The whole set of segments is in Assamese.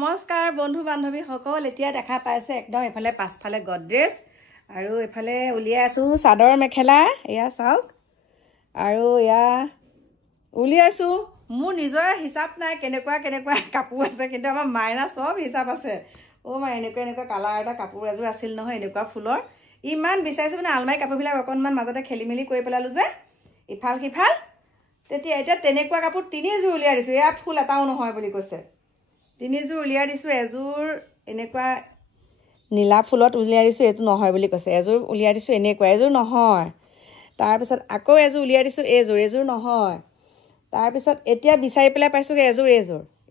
নমস্কাৰ বন্ধু বান্ধৱী সকল এতিয়া দেখা পাইছে একদম এফালে পাছফালে গডৰেজ আৰু এফালে উলিয়াই আছো চাদৰ মেখেলা এয়া চাওক আৰু এয়া উলিয়াইছো মোৰ নিজৰ হিচাপ নাই কেনেকুৱা কেনেকুৱা কাপোৰ আছে কিন্তু আমাৰ মাইনা সব হিচাপ আছে ও মাই এনেকুৱা কালাৰ এটা কাপোৰ এযোৰ আছিল নহয় এনেকুৱা ফুলৰ ইমান বিচাৰিছো মানে আলমাৰি কাপোৰবিলাক অকনমান মাজতে খেলিমেলি কৰি পেলালো যে ইফাল সিফাল তেতিয়া এটা তেনেকুৱা কাপোৰ তিনিযোৰ উলিয়াই দিছো এয়া ফুল এটাও নহয় বুলি কৈছে তিনিযোৰ উলিয়াই দিছো এযোৰ এনেকুৱা নীলা ফুলত উলিয়াই দিছো এটো নহয় বুলি কৈছে এযোৰ উলিয়াই দিছো এনেকুৱা এযোৰ নহয় তাৰ পিছত আকৌ এযোৰ উলিয়াই দিছো এযোৰ নহয় তাৰ পিছত এতিয়া বিচাৰি পেলাই পাইছো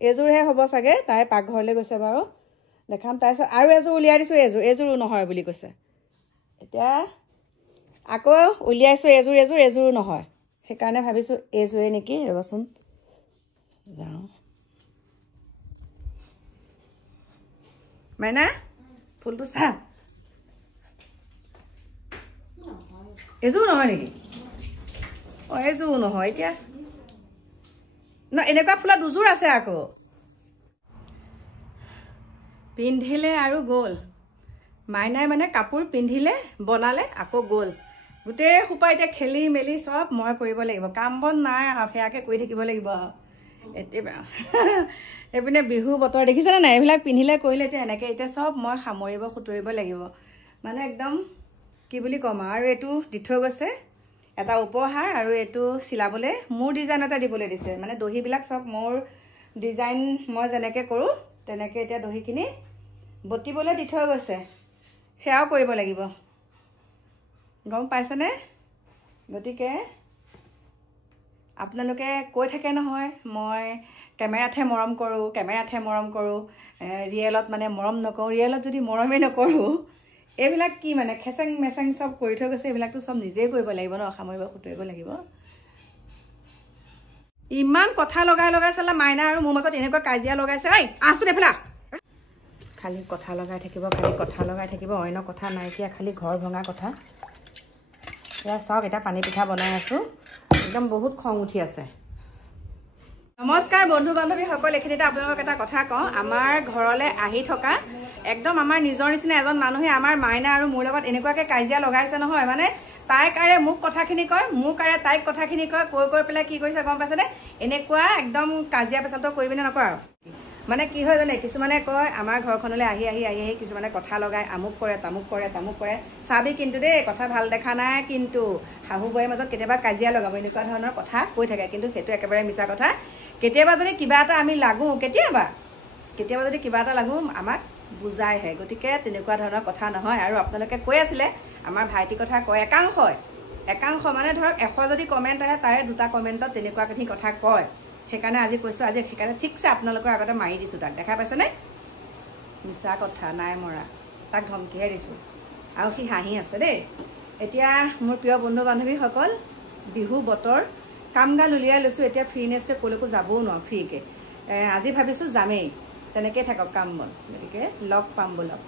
এযোৰহে হ'ব চাগে তাই পাকঘৰলৈ গৈছে বাৰু দেখাম তাৰ পিছত আৰু এযোৰ উলিয়াই দিছো এযোৰো নহয় বুলি কৈছে এতিয়া আকৌ উলিয়াইছো এযোৰো নহয় সেইকাৰণে ভাবিছো এযোৰে নেকি ৰবচোন যাও মাইনা ফুলটো চা এযোৰ নহয় নেকি এযোৰ নহয় এতিয়া ন এনেকুৱা ফুলা দুযোৰ আছে আকৌ পিন্ধিলে আৰু গ'ল মাইনাই মানে কাপোৰ পিন্ধিলে বনালে আকৌ গ'ল গোটেই সোপা এতিয়া খেলি মেলি সব মই কৰিব লাগিব কাম বন নাই সেয়াকে কৰি থাকিব লাগিব এতিয়া এইপিনে বিহু বতৰ দেখিছেনে নাই এইবিলাক পিন্ধিলে কৰিলে এতিয়া এনেকৈ এতিয়া সব মই সামৰিব খুতৰিব লাগিব মানে একদম কি বুলি ক'ম আৰু এইটো দি থৈ গৈছে এটা উপহাৰ আৰু এইটো চিলাবলৈ মোৰ ডিজাইন এটা দিবলৈ দিছে মানে দহিবিলাক সব মোৰ ডিজাইন মই যেনেকৈ কৰোঁ তেনেকৈ এতিয়া দহিখিনি বটিবলৈ দি থৈ গৈছে সেয়াও কৰিব লাগিব গম পাইছেনে গতিকে আপোনালোকে কৈ থাকে নহয় মই কেমেৰাতহে মৰম কৰোঁ ৰিয়েলত মানে মৰম নকৰোঁ ৰিয়েলত যদি মৰমেই নকৰোঁ এইবিলাক কি মানে খেচেং মেচেং সব কৰি থৈ গৈছে এইবিলাকতো সব নিজেই কৰিব লাগিব ন সামৰিব খুতৰিব লাগিব ইমান কথা লগাই চালা মাইনা আৰু মোৰ মাজত এনেকুৱা কাজিয়া লগাইছে ঐ আহচোন এফালে খালি কথা লগাই থাকিব অন্য কথা নাইকিয়া খালি ঘৰ ভঙা কথা এয়া চাওক এটা পানী পিঠা বনাই আছো একদম বহুত খং উঠি আছে নমস্কাৰ বন্ধু বান্ধৱী সকল এখিনিতে আপোনালোকক এটা কথা কওঁ আমাৰ ঘৰলৈ আহি থকা একদম আমাৰ নিজৰ নিচিনা এজন মানুহে আমাৰ মাইনা আৰু মোৰ লগত এনেকুৱাকৈ কাজিয়া লগাইছে নহয় মানে তাইক আৰে মোক কথাখিনি কয় মোক আৰে তাইক কথাখিনি কয় কৈ পেলাই কি কৰিছে গম পাইছেনে এনেকুৱা একদম কাজিয়া পেচালটো কৰিবিনে নকয় আৰু মানে কি হয় জানে কিছুমানে কয় আমাৰ ঘৰখনলৈ আহি কিছুমানে কথা লগায় আমুক কৰে তামুক কৰে চাবি কিন্তু দেই কথা ভাল দেখা নাই কিন্তু শাহু বোৱাৰীৰ মাজত কেতিয়াবা কাজিয়া লগাব এনেকুৱা ধৰণৰ কথা কৈ থাকে কিন্তু সেইটো একেবাৰে মিছা কথা কেতিয়াবা যদি কিবা এটা আমি লাগো কেতিয়াবা যদি কিবা এটা লাগো আমাক বুজাইহে গতিকে তেনেকুৱা ধৰণৰ কথা নহয় আৰু আপোনালোকে কৈ আছিলে আমাৰ ভাইটি কথা কয় একাংশ মানে ধৰক 100 যদি কমেণ্ট আহে তাৰে 2টা কমেণ্টত তেনেকুৱা কথা কয় সেইকাৰণে আজি কৈছো আজি সেইকাৰণে ঠিকছে আপোনালোকৰ আগতে মাৰি দিছো তাক দেখা পাইছেনে মিছা কথা নাই মৰা তাক ধমকিহে দিছো আৰু সি হাঁহি আছে দেই এতিয়া মোৰ প্ৰিয় বন্ধু বান্ধৱীসকল বিহু বতৰ কামগাল উলিয়াই লৈছো এতিয়া ফ্ৰীনেছকে কলৈকো যাবও নোৱাৰো ফ্ৰীকে আজি ভাবিছো যামেই তেনেকৈ থাকক কাম বন গতিকে লগ পাম বলক